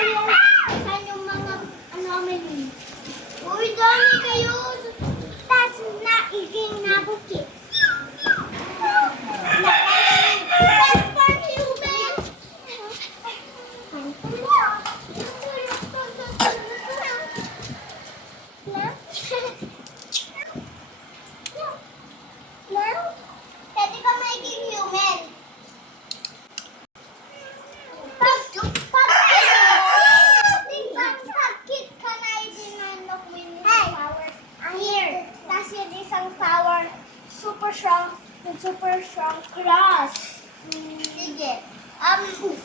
Saan yung mga anomaly? Uy, dami kayo. Tas na iging nabukit. That's for human. Pwede ba maging human? Pagkit ka na i-develop mo yung power. Here, tas yun isang power. Super strong cross. Sige.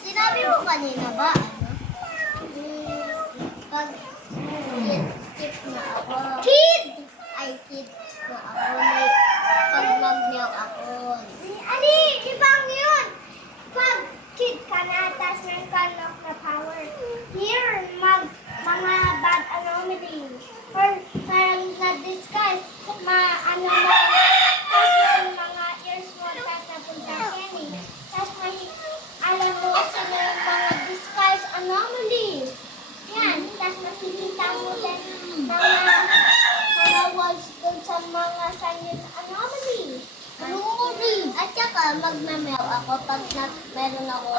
Sinabi mo kanina ba? Pag kid na ako. Kid! Ay, kid na ako. Pag mag-meow ako. Ali, ibang yun. Pag kid ka na, tas meron ka na power. Here, mga bad anomaly. Or parang na-discuss, ano na, tas yung mga ears mo, tas napunta Kenny. Tas may, alam mo, sino yung mga disguise anomaly. Yan, tas nakikita mo din mga walls dun sa mga sanyon anomaly. At saka, magmamail ako pag meron ako